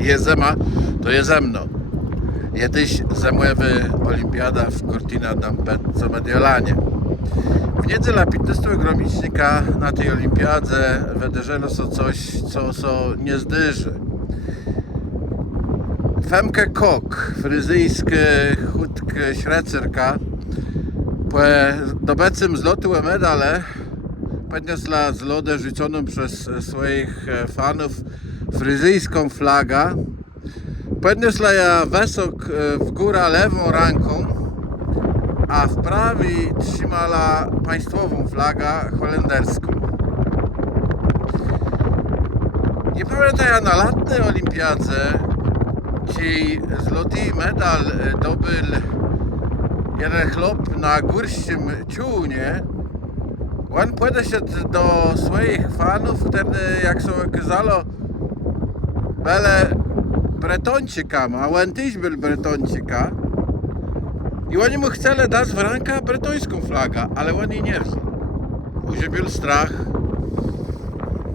je zema, to je ze mną. Jedyś zemłewy olimpiada w Cortina d'Ampezzo Mediolanie. W niedzielę 15 gromicznika na tej olimpiadze wydarzyło się coś, co nie zdyży. Femke Kok, fryzyjska chudka śrecerka, po dobecym zlotu medale podniosła z lodę rzuconą przez swoich fanów fryzyjską flagę. Podniosła ja wysoko w górę lewą ręką, a w prawej trzymała państwową flagę holenderską. Nie pamiętam, ja na latnej olimpiadze, ci złoty medal dobył jeden chłop na górskim czółnie. On podeszedł do swoich fanów, wtedy jak się okazało, byli Bretończykami, a on też był Bretończyka. I oni mu chcieli dać w rękę bretońską flagę, ale oni nie wzięli. Może był strach.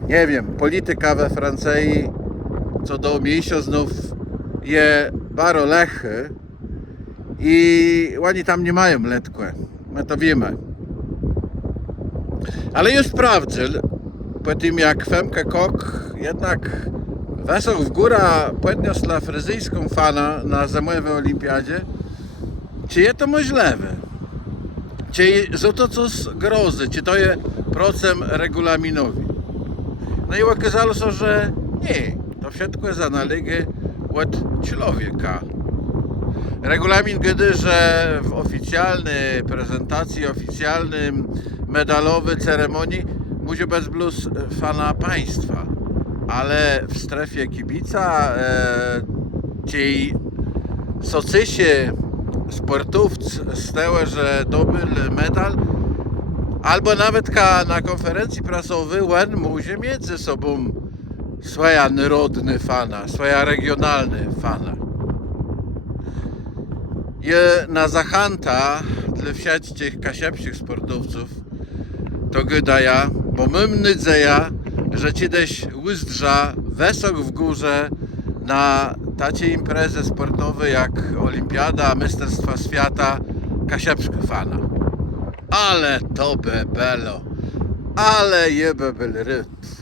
Nie wiem, polityka we Francji co do miesiąców je bardzo lechy i oni tam nie mają letkłe. My to wiemy. Ale już sprawdził, po tym jak Femke Kok jednak wysoko w górę podniosła fryzyjską fana na zimowej olimpiadzie, czy jest to możliwe? Czy jest to coś grozy? Czy to jest procem regulaminowy? No i okazało się, że nie. To wszystko jest zależy od człowieka. Regulamin gdy, że w oficjalnej prezentacji, oficjalnym medalowej ceremonii musi być plus fana państwa. Ale w strefie kibica ci socysie sportowcy z tego, że dobył medal, albo nawet na konferencji prasowej on może mieć ze sobą swoja narodny fana, swoja regionalny fana. I na zachęta dla wszystkich kasiepskich sportowców to wydaje, bo mam nadzieję, że kiedyś uzdrza wysoko w górze na takiej imprezy sportowej jak Olimpiada, Mistrzostwa Świata, kasiepska fana. Ale to by było, ale jeby był rytm.